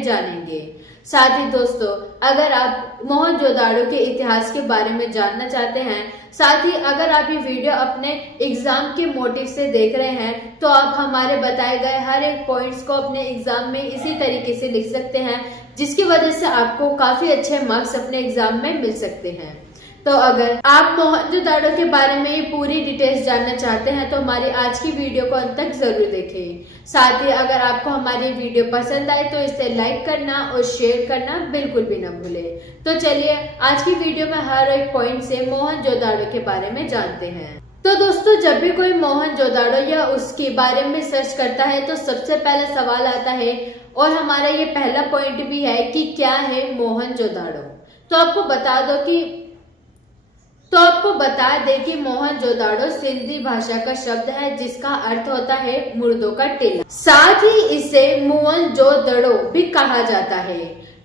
में जानेंगे। साथ ही दोस्तों, अगर आप मोहनजोदाड़ो के इतिहास के बारे में जानना चाहते हैं, साथ ही अगर आप ये वीडियो अपने एग्जाम के मोटिव से देख रहे हैं, तो आप हमारे बताए गए हर एक पॉइंट्स को अपने एग्जाम में इसी तरीके से लिख सकते हैं, जिसकी वजह से आपको काफी अच्छे मार्क्स अपने एग्जाम में मिल सकते हैं। तो अगर आप मोहनजोदाड़ो के बारे में ये पूरी डिटेल्स जानना चाहते हैं, तो हमारी आज की वीडियो को अंत तक जरूर देखें। साथ ही अगर आपको हमारी वीडियो पसंद आए तो इसे लाइक करना और शेयर करना बिल्कुल भी न भूलें। तो चलिए आज की वीडियो में हर एक पॉइंट से मोहनजोदाड़ो के बारे में जानते हैं। तो दोस्तों, जब भी कोई मोहनजोदाड़ो या उसके बारे में सर्च करता है तो सबसे पहला सवाल आता है, और हमारा ये पहला पॉइंट भी है कि क्या है मोहनजोदाड़ो। तो आपको बता दें कि मोहनजोदाड़ो सिंधी भाषा का शब्द है, जिसका अर्थ होता है मुर्दों का टीला। साथ ही इसे मोहनजोदड़ो भी कहा जाता है।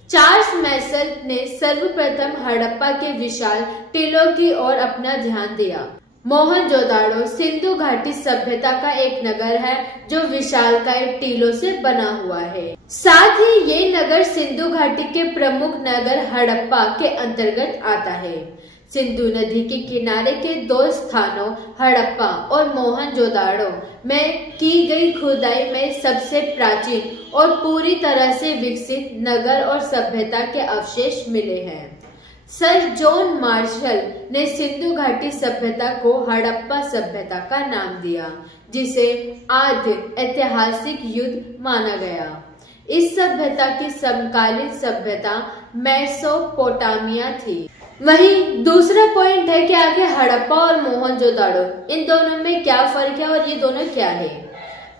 चार्ल्स मैसल ने सर्वप्रथम हड़प्पा के विशाल टीलों की ओर अपना ध्यान दिया। मोहनजोदाड़ो सिंधु घाटी सभ्यता का एक नगर है जो विशालकाय टीलों से बना हुआ है। साथ ही ये नगर सिंधु घाटी के प्रमुख नगर हड़प्पा के अंतर्गत आता है। सिंधु नदी के किनारे के दो स्थानों हड़प्पा और मोहनजोदाड़ो में की गई खुदाई में सबसे प्राचीन और पूरी तरह से विकसित नगर और सभ्यता के अवशेष मिले हैं। सर जॉन मार्शल ने सिंधु घाटी सभ्यता को हड़प्पा सभ्यता का नाम दिया, जिसे आद्य ऐतिहासिक युग माना गया। इस सभ्यता की समकालीन सभ्यता मेसोपोटामिया थी। वहीं दूसरा पॉइंट है कि आगे हड़प्पा और मोहनजोदाड़ो, इन दोनों में क्या फर्क है और ये दोनों क्या है।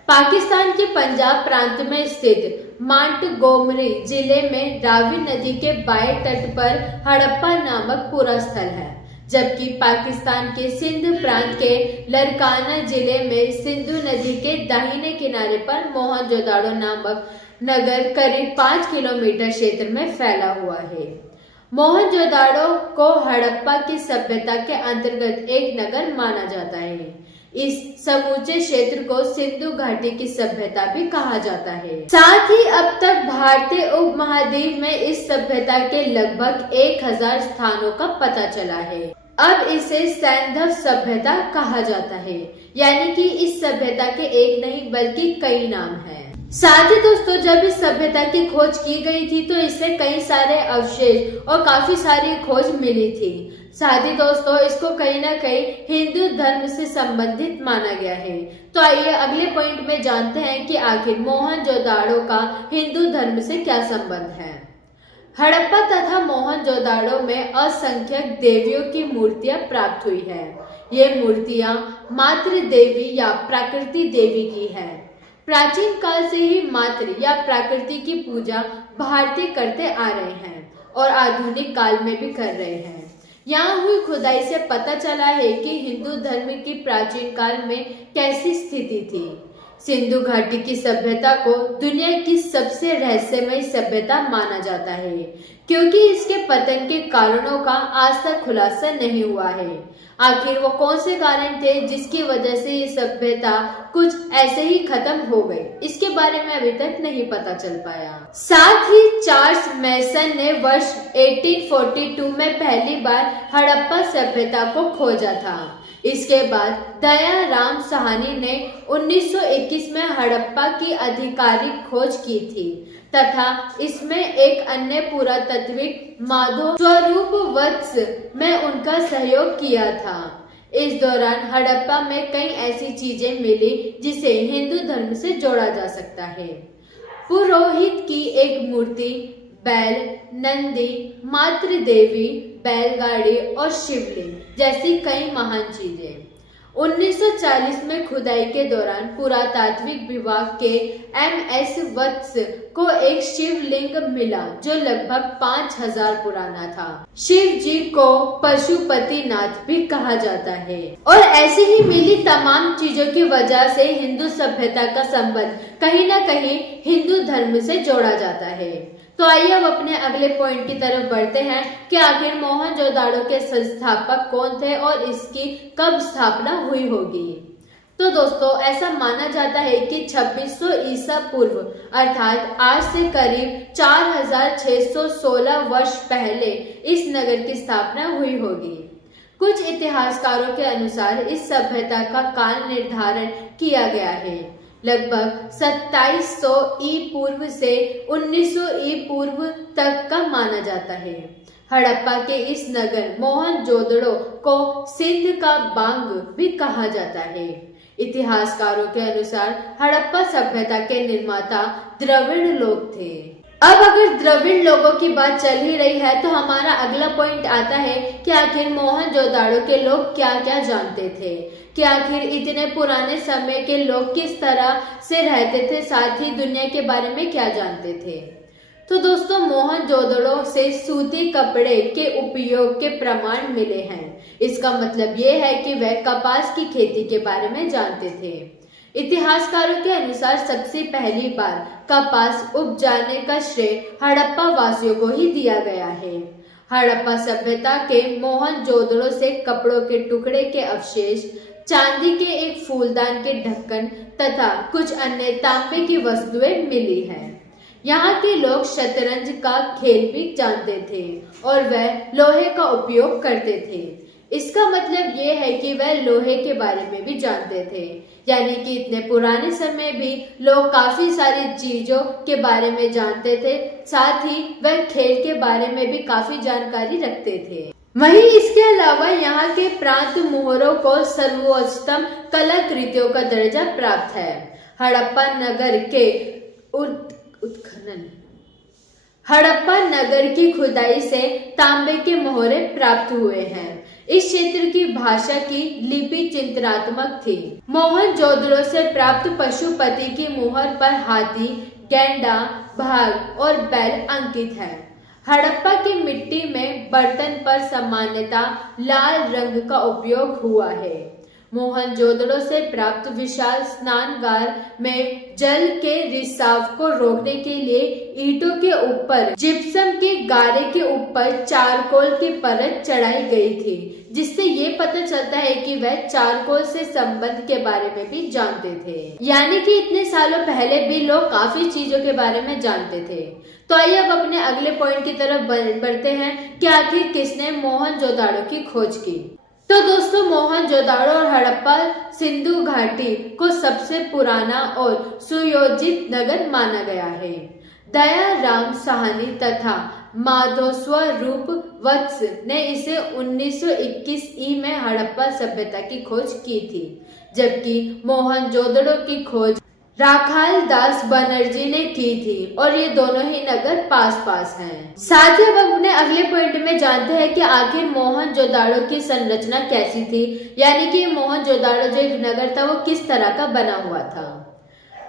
पाकिस्तान के पंजाब प्रांत में स्थित मोंटगोमरी जिले में रावी नदी के बाएं तट पर हड़प्पा नामक पूरा स्थल है, जबकि पाकिस्तान के सिंध प्रांत के लरकाना जिले में सिंधु नदी के दाहिने किनारे पर मोहनजोदाड़ो नामक नगर करीब 5 किलोमीटर क्षेत्र में फैला हुआ है। मोहनजोदाड़ो को हड़प्पा की सभ्यता के अंतर्गत एक नगर माना जाता है। इस समूचे क्षेत्र को सिंधु घाटी की सभ्यता भी कहा जाता है। साथ ही अब तक भारतीय उपमहाद्वीप में इस सभ्यता के लगभग 1000 स्थानों का पता चला है। अब इसे सैंधव सभ्यता कहा जाता है, यानी कि इस सभ्यता के एक नहीं बल्कि कई नाम हैं। साथ ही दोस्तों, जब इस सभ्यता की खोज की गई थी तो इससे कई सारे अवशेष और काफी सारी खोज मिली थी। साथ ही दोस्तों, इसको कहीं ना कहीं हिंदू धर्म से संबंधित माना गया है। तो आइए अगले पॉइंट में जानते हैं कि आखिर मोहनजोदाड़ो का हिंदू धर्म से क्या संबंध है। हड़प्पा तथा मोहनजोदाड़ो में असंख्यक देवियों की मूर्तियां प्राप्त हुई है। ये मूर्तियां मातृ देवी या प्रकृति देवी की है। प्राचीन काल से ही मातृ या प्रकृति की पूजा भारतीय करते आ रहे हैं और आधुनिक काल में भी कर रहे हैं। यहाँ हुई खुदाई से पता चला है कि हिंदू धर्म की प्राचीन काल में कैसी स्थिति थी। सिंधु घाटी की सभ्यता को दुनिया की सबसे रहस्यमय सभ्यता माना जाता है, क्योंकि इसके पतन के कारणों का आज तक खुलासा नहीं हुआ है। आखिर वो कौन से कारण थे जिसकी वजह से ये सभ्यता कुछ ऐसे ही खत्म हो गई, इसके बारे में अभी तक नहीं पता चल पाया। साथ ही चार्ल्स मैसन ने वर्ष 1842 में पहली बार हड़प्पा सभ्यता को खोजा था। इसके बाद दयाराम साहनी ने 1921 में हड़प्पा की आधिकारिक खोज की थी तथा इसमें एक अन्य पुरातत्विक माधव स्वरूप वत्स में उनका सहयोग किया था। इस दौरान हड़प्पा में कई ऐसी चीजें मिली जिसे हिंदू धर्म से जोड़ा जा सकता है। पुरोहित की एक मूर्ति, बैल, नंदी, मातृ देवी, बैलगाड़ी और शिवलिंग जैसी कई महान चीजें। 1940 में खुदाई के दौरान पुरातात्विक विभाग के MS वत्स को एक शिवलिंग मिला जो लगभग 5000 पुराना था। शिव जी को पशुपतिनाथ भी कहा जाता है। और ऐसी ही मिली तमाम चीजों की वजह से हिंदू सभ्यता का संबंध कहीं ना कहीं हिंदू धर्म से जोड़ा जाता है। तो आइए अब अपने अगले पॉइंट की तरफ बढ़ते हैं कि आखिर मोहनजोदाड़ो के संस्थापक कौन थे और इसकी कब स्थापना हुई होगी। तो दोस्तों ऐसा माना जाता है कि 2600 ईसा पूर्व अर्थात आज से करीब 4616 वर्ष पहले इस नगर की स्थापना हुई होगी। कुछ इतिहासकारों के अनुसार इस सभ्यता का काल निर्धारण किया गया है। लगभग 2700 ई पूर्व से 1900 ई पूर्व तक का माना जाता है। हड़प्पा के इस नगर मोहनजोदड़ो को सिंध का बांग भी कहा जाता है। इतिहासकारों के अनुसार हड़प्पा सभ्यता के निर्माता द्रविड़ लोग थे। अब अगर द्रविड़ लोगों की बात चल ही रही है तो हमारा अगला पॉइंट आता है कि आखिर मोहनजोदाड़ो के लोग क्या क्या जानते थे, कि आखिर इतने पुराने समय के लोग किस तरह से रहते थे, साथ ही दुनिया के बारे में क्या जानते थे। तो दोस्तों मोहनजोदड़ो से सूती कपड़े के उपयोग के प्रमाण मिले हैं। इसका मतलब ये है कि वह कपास की खेती के बारे में जानते थे। इतिहासकारों के अनुसार सबसे पहली बार कपास उपजाने का श्रेय हड़प्पा वासियों को ही दिया गया है। हड़प्पा सभ्यता के मोहनजोदड़ो से कपड़ों के टुकड़े के अवशेष, चांदी के एक फूलदान के ढक्कन तथा कुछ अन्य तांबे की वस्तुएं मिली हैं। यहाँ के लोग शतरंज का खेल भी जानते थे और वह लोहे का उपयोग करते थे। इसका मतलब ये है कि वह लोहे के बारे में भी जानते थे, यानी कि इतने पुराने समय भी लोग काफी सारी चीजों के बारे में जानते थे, साथ ही वह खेल के बारे में भी काफी जानकारी रखते थे। वहीं इसके अलावा यहाँ के प्रांत मोहरों को सर्वोच्चतम कलाकृतियों का दर्जा प्राप्त है। हड़प्पा नगर के उत्खनन हड़प्पा नगर की खुदाई से तांबे के मोहरे प्राप्त हुए हैं। इस क्षेत्र की भाषा की लिपि चित्रात्मक थी। मोहनजोदड़ो से प्राप्त पशुपति की मुहर पर हाथी, गैंडा, बाघ और बैल अंकित है। हड़प्पा की मिट्टी में बर्तन पर सामान्यतः लाल रंग का उपयोग हुआ है। मोहनजोदड़ो से प्राप्त विशाल स्नानगार में जल के रिसाव को रोकने के लिए ईंटों के ऊपर जिप्सम के गारे के ऊपर चारकोल की परत चढ़ाई गई थी, जिससे ये पता चलता है कि वह चारकोल से संबंध के बारे में भी जानते थे। यानी कि इतने सालों पहले भी लोग काफी चीजों के बारे में जानते थे। तो आइए अब अपने अगले पॉइंट की तरफ बढ़ते हैं कि आखिर किसने मोहनजोदाड़ो की खोज की। तो दोस्तों मोहनजोदाड़ो और हड़प्पा सिंधु घाटी को सबसे पुराना और सुयोजित नगर माना गया है। दयाराम साहनी तथा माधोस्वरूप वत्स ने इसे 1921 ई में हड़प्पा सभ्यता की खोज की थी, जबकि मोहनजोदड़ो की खोज राखाल दास बनर्जी ने की थी और ये दोनों ही नगर पास पास हैं। साथ ही अब अपने अगले पॉइंट में जानते हैं कि आखिर मोहनजोदाड़ो की संरचना कैसी थी, यानी कि मोहनजोदाड़ो जो एक नगर था वो किस तरह का बना हुआ था।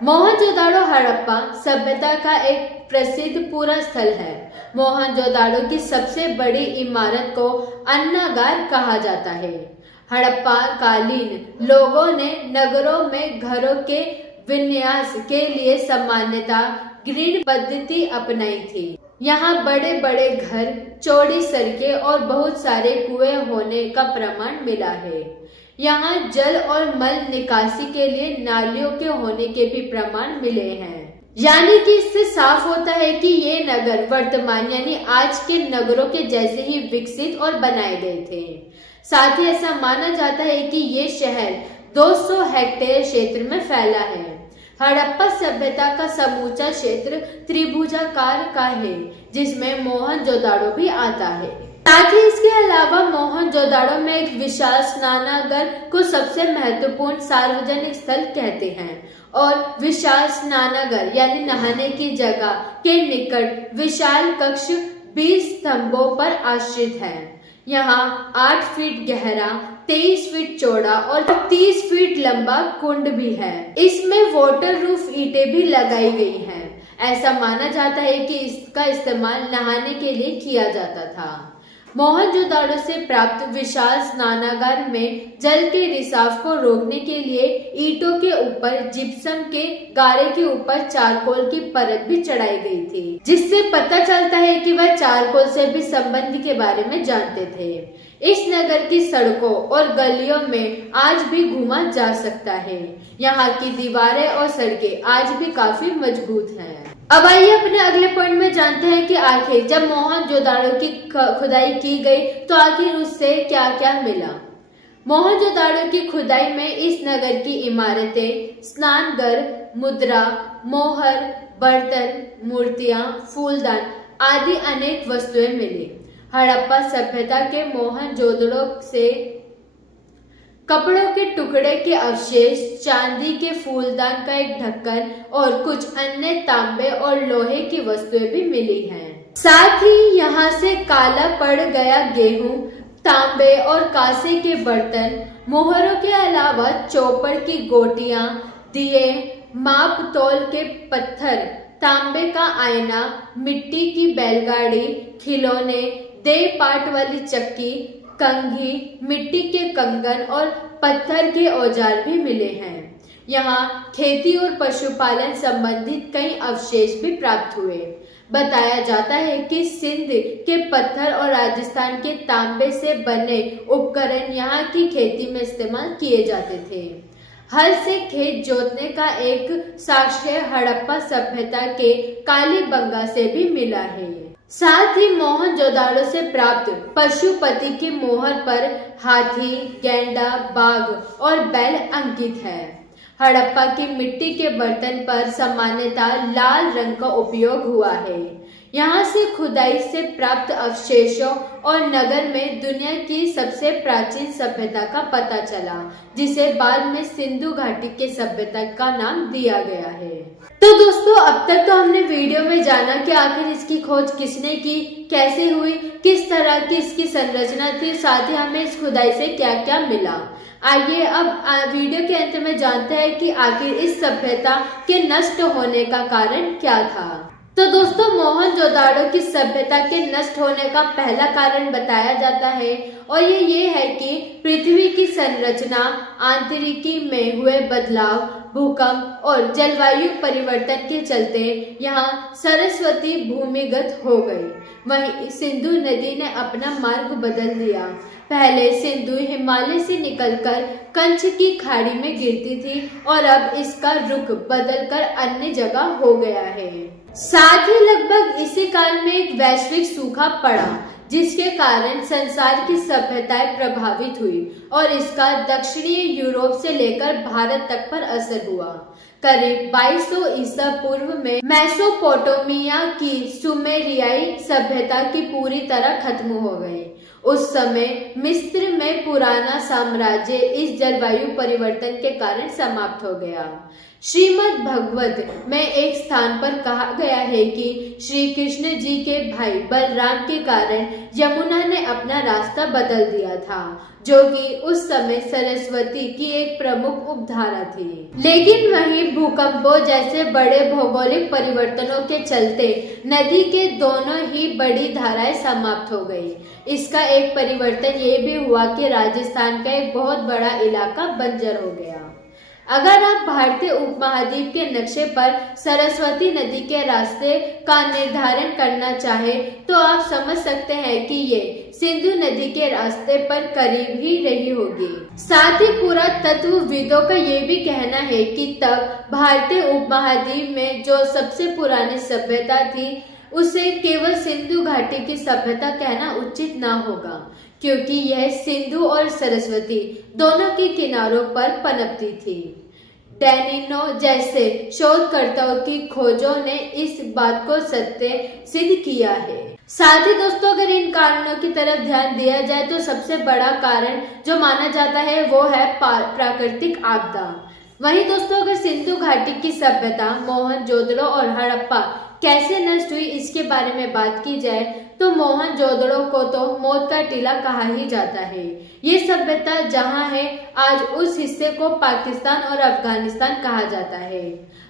मोहनजोदाड़ो हड़प्पा सभ्यता का एक प्रसिद्ध पूरा स्थल है। मोहनजोदाड़ो की सबसे बड़ी इमारत को अन्नागार कहा जाता है। हड़प्पा कालीन लोगों ने नगरों में घरों के विन्यास के लिए सामान्यतः ग्रिड पद्धति अपनाई थी। यहाँ बड़े बड़े घर, चौड़ी सड़कें और बहुत सारे कुएं होने का प्रमाण मिला है। यहाँ जल और मल निकासी के लिए नालियों के होने के भी प्रमाण मिले हैं। यानी कि इससे साफ होता है कि ये नगर वर्तमान यानी आज के नगरों के जैसे ही विकसित और बनाए गए थे। साथ ही ऐसा माना जाता है कि ये शहर 200 हेक्टेयर क्षेत्र में फैला है। हड़प्पा सभ्यता का समूचा क्षेत्र त्रिभुजाकार का है, जिसमें मोहनजोदाड़ो भी आता है। साथ ही इसके अलावा मोहनजोदाड़ो में एक विशाल स्नानागार को सबसे महत्वपूर्ण सार्वजनिक स्थल कहते हैं और विशाल स्नानागार यानी नहाने की जगह के निकट विशाल कक्ष 20 स्तंभों पर आश्रित है। यहाँ 8 फीट गहरा, 23 फीट चौड़ा और 30 फीट लंबा कुंड भी है। इसमें वाटर रूफ ईंटें भी लगाई गई हैं। ऐसा माना जाता है कि इसका इस्तेमाल नहाने के लिए किया जाता था। मोहनजोदाड़ो से प्राप्त विशाल स्नानागार में जल के रिसाव को रोकने के लिए ईंटों के ऊपर जिप्सम के गारे के ऊपर चारकोल की परत भी चढ़ाई गई थी, जिससे पता चलता है कि वह चारकोल से भी संबंध के बारे में जानते थे। इस नगर की सड़कों और गलियों में आज भी घूमा जा सकता है। यहाँ की दीवारें और सड़कें आज भी काफी मजबूत हैं। अब आइए अपने अगले पॉइंट में जानते हैं कि आखिर जब मोहनजोदाड़ो की खुदाई की गई तो आखिर उससे क्या क्या मिला। मोहनजोदाड़ो की खुदाई में इस नगर की इमारतें, स्नानघर, मुद्रा, मोहर, बर्तन, मूर्तियां, फूलदान आदि अनेक वस्तुएं मिली। हड़प्पा सभ्यता के मोहनजोदड़ो से कपड़ों के टुकड़े के अवशेष, चांदी के फूलदान का एक ढक्कन और कुछ अन्य तांबे और लोहे की वस्तुएं भी मिली हैं। साथ ही यहाँ से काला पड़ गया गेहूं, तांबे और कांसे के बर्तन, मोहरों के अलावा चौपड़ की गोटियां, दिए, माप तौल के पत्थर, तांबे का आईना, मिट्टी की बैलगाड़ी, खिलौने, देह पाट वाली चक्की, कंघी, मिट्टी के कंगन और पत्थर के औजार भी मिले हैं। यहाँ खेती और पशुपालन संबंधित कई अवशेष भी प्राप्त हुए। बताया जाता है कि सिंध के पत्थर और राजस्थान के तांबे से बने उपकरण यहाँ की खेती में इस्तेमाल किए जाते थे। हल से खेत जोतने का एक साक्ष्य हड़प्पा सभ्यता के कालीबंगा से भी मिला है। साथ ही मोहनजोदाड़ो से प्राप्त पशुपति की मोहर पर हाथी, गैंडा, बाघ और बैल अंकित है। हड़प्पा की मिट्टी के बर्तन पर सामान्यतः लाल रंग का उपयोग हुआ है। यहाँ से खुदाई से प्राप्त अवशेषों और नगर में दुनिया की सबसे प्राचीन सभ्यता का पता चला, जिसे बाद में सिंधु घाटी के सभ्यता का नाम दिया गया है। तो दोस्तों, अब तक तो हमने वीडियो में जाना कि आखिर इसकी खोज किसने की, कैसे हुई, किस तरह की इसकी संरचना थी, साथ ही हमें इस खुदाई से क्या क्या मिला। आइए अब वीडियो के अंत में जानते हैं कि आखिर इस सभ्यता के नष्ट होने का कारण क्या था। तो दोस्तों, मोहनजोदाड़ो की सभ्यता के नष्ट होने का पहला कारण बताया जाता है और ये है कि पृथ्वी की संरचना, आंतरिकी में हुए बदलाव, भूकंप और जलवायु परिवर्तन के चलते यहाँ सरस्वती भूमिगत हो गई। वहीं सिंधु नदी ने अपना मार्ग बदल दिया। पहले सिंधु हिमालय से निकलकर कंच की खाड़ी में गिरती थी और अब इसका रुख बदलकर अन्य जगह हो गया है। साथ ही लगभग इसी काल में एक वैश्विक सूखा पड़ा, जिसके कारण संसार की सभ्यताएं प्रभावित हुई और इसका दक्षिणी यूरोप से लेकर भारत तक पर असर हुआ। करीब 2200 ईसा पूर्व में मेसोपोटामिया की सुमेरियाई सभ्यता की पूरी तरह खत्म हो गई। उस समय मिस्र में पुराना साम्राज्य इस जलवायु परिवर्तन के कारण समाप्त हो गया। श्रीमद् भगवत में एक स्थान पर कहा गया है कि श्री कृष्ण जी के भाई बलराम के कारण यमुना ने अपना रास्ता बदल दिया था, जो कि उस समय सरस्वती की एक प्रमुख उपधारा थी। लेकिन वहीं भूकंपों जैसे बड़े भौगोलिक परिवर्तनों के चलते नदी के दोनों ही बड़ी धाराएं समाप्त हो गई। इसका एक परिवर्तन ये भी हुआ कि राजस्थान का एक बहुत बड़ा इलाका बंजर हो गया। अगर आप भारतीय उपमहाद्वीप के नक्शे पर सरस्वती नदी के रास्ते का निर्धारण करना चाहें तो आप समझ सकते हैं कि ये सिंधु नदी के रास्ते पर करीब ही रही होगी। साथ ही पुरातत्वविदों का ये भी कहना है कि तब भारतीय उपमहाद्वीप में जो सबसे पुरानी सभ्यता थी उसे केवल सिंधु घाटी की सभ्यता कहना उचित ना होगा, क्योंकि यह सिंधु और सरस्वती दोनों के किनारों पर पनपती थी। डैनिनो जैसे शोधकर्ताओं की खोजों ने इस बात को सत्य सिद्ध किया है। साथ ही दोस्तों, अगर इन कारणों की तरफ ध्यान दिया जाए तो सबसे बड़ा कारण जो माना जाता है वो है प्राकृतिक आपदा। वहीं दोस्तों, अगर सिंधु घाटी की सभ्यता मोहनजोदड़ो और हड़प्पा कैसे नष्ट हुई इसके बारे में बात की जाए तो मोहनजोदड़ो को तो मौत का टीला कहा ही जाता है। ये सभ्यता जहां है आज उस हिस्से को पाकिस्तान और अफगानिस्तान कहा जाता है।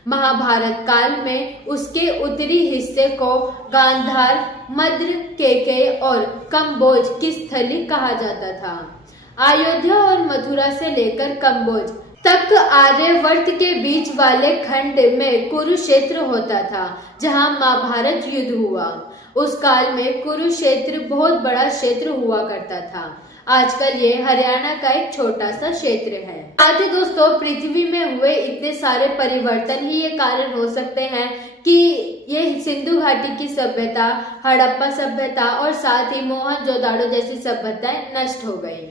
महाभारत काल में उसके उत्तरी हिस्से को गांधार, मद्र, केके और कंबोज की स्थली कहा जाता था। अयोध्या और मथुरा से लेकर कंबोज तक आर्यवर्त के बीच वाले खंड में कुरुक्षेत्र होता था, जहां महाभारत युद्ध हुआ। उस काल में कुरुक्षेत्र बहुत बड़ा क्षेत्र हुआ करता था। आजकल ये हरियाणा का एक छोटा सा क्षेत्र है। साथ ही दोस्तों, पृथ्वी में हुए इतने सारे परिवर्तन ही ये कारण हो सकते हैं कि ये सिंधु घाटी की सभ्यता, हड़प्पा सभ्यता और साथ ही मोहनजोदाड़ो जैसी सभ्यताएं नष्ट हो गई।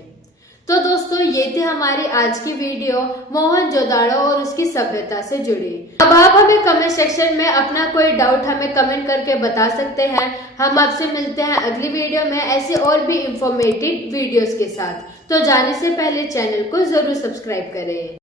तो दोस्तों, ये थी हमारी आज की वीडियो मोहनजोदाड़ो और उसकी सभ्यता से जुड़ी। अब आप हमें कमेंट सेक्शन में अपना कोई डाउट हमें कमेंट करके बता सकते हैं। हम आपसे मिलते हैं अगली वीडियो में ऐसे और भी इंफॉर्मेटिव वीडियोस के साथ। तो जाने से पहले चैनल को जरूर सब्सक्राइब करें।